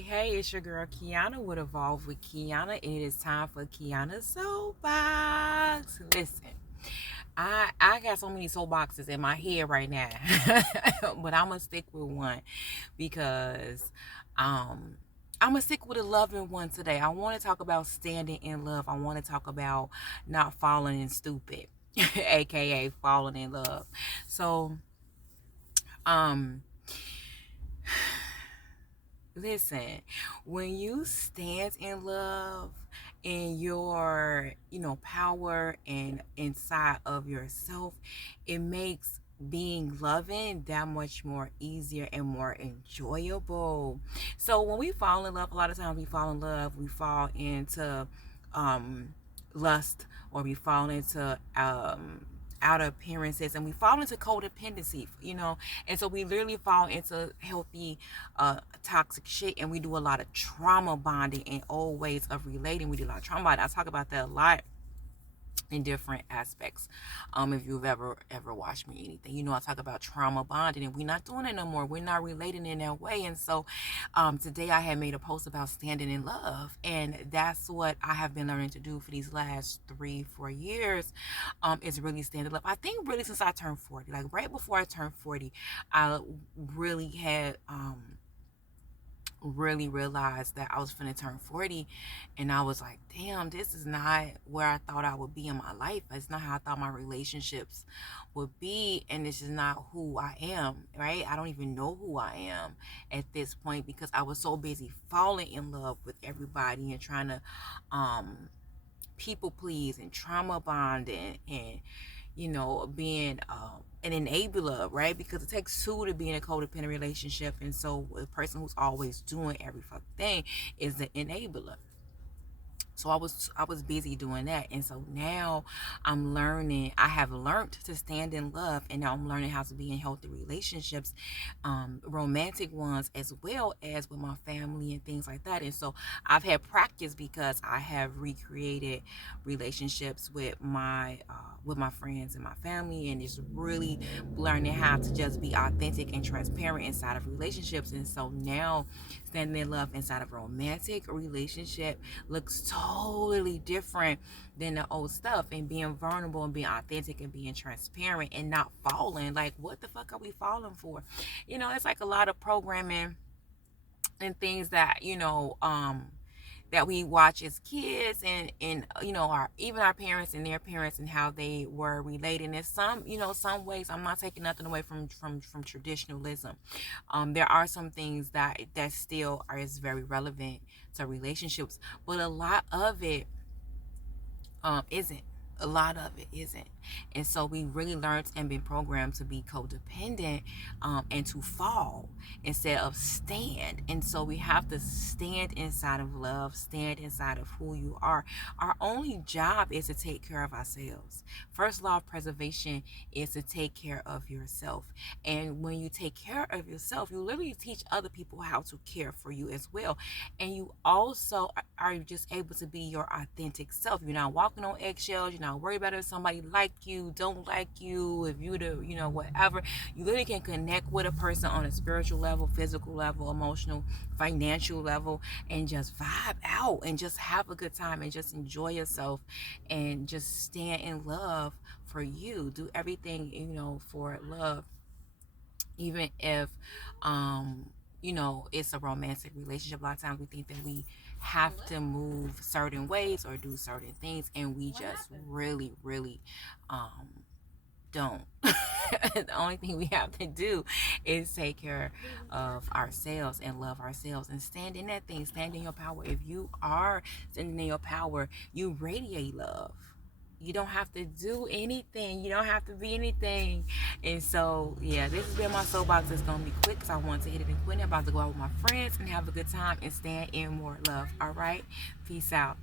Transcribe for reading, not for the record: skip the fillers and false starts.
Hey, it's your girl Qiana with Evolve with Qiana, and it is time for Qiana Soapbox. Listen, I got so many soapboxes in my head right now, but I'm gonna stick with one because I'm gonna stick with a loving one today. I want to talk about standing in love. I want to talk about not falling in stupid, aka falling in love. So, um. Listen, when you stand in love in your, power and inside of yourself, it makes being loving that much more easier and more enjoyable. So when we fall in love, a lot of times we fall in love, we fall into um lust, or we fall into outer appearances, and we fall into codependency, and so we literally fall into healthy toxic shit, and we do a lot of trauma bonding and old ways of relating. We do a lot of trauma bonding. I talk about that a lot in different aspects. If you've ever watched me anything, I talk about trauma bonding, and we're not doing it no more. We're not relating in that way. And so today I had made a post about standing in love, and that's what I have been learning to do for these last 3-4 years. Is really stand in love. I think really since I turned 40, like right before I turned 40, I really had really realized that I was finna turn 40, and I was like, damn, this is not where I thought I would be in my life. It's not how I thought my relationships would be, and this is not who I am, right? I don't even know who I am at this point because I was so busy falling in love with everybody and trying to people please and trauma bond and being an enabler, right? Because it takes two to be in a codependent relationship. And so the person who's always doing every fucking thing is the enabler. So I was busy doing that, and so now I have learned to stand in love, and now I'm learning how to be in healthy relationships, romantic ones, as well as with my family and things like that. And so I've had practice because I have recreated relationships with my friends and my family, and it's really learning how to just be authentic and transparent inside of relationships. And so now standing in love inside of a romantic relationship looks totally different than the old stuff, and being vulnerable and being authentic and being transparent and not falling. Like, what the fuck are we falling for? It's like a lot of programming and things that we watch as kids, and our even our parents and their parents and how they were relating. In some ways, I'm not taking nothing away from traditionalism. There are some things that still is very relevant to relationships, but a lot of it isn't. A lot of it isn't. And so we really learned and been programmed to be codependent, and to fall instead of stand. And so we have to stand inside of love, stand inside of who you are. Our only job is to take care of ourselves. First law of preservation is to take care of yourself. And when you take care of yourself, you literally teach other people how to care for you as well. And you also are just able to be your authentic self. You're not walking on eggshells. You're not worried about if somebody like you, don't like you, if you do, whatever. You literally can connect with a person on a spiritual level, physical level, emotional, financial level, and just vibe out and just have a good time and just enjoy yourself and just stand in love for you. Do everything, for love, even if it's a romantic relationship. A lot of times we think that we have to move certain ways or do certain things, and we just really, really don't. The only thing we have to do is take care of ourselves and love ourselves and stand in that thing, stand in your power. If you are standing in your power, you radiate love. You don't have to do anything. You don't have to be anything. And so, yeah, this has been my soapbox. It's going to be quick because I want to hit it and quit. I'm about to go out with my friends and have a good time and stand in more love. All right? Peace out.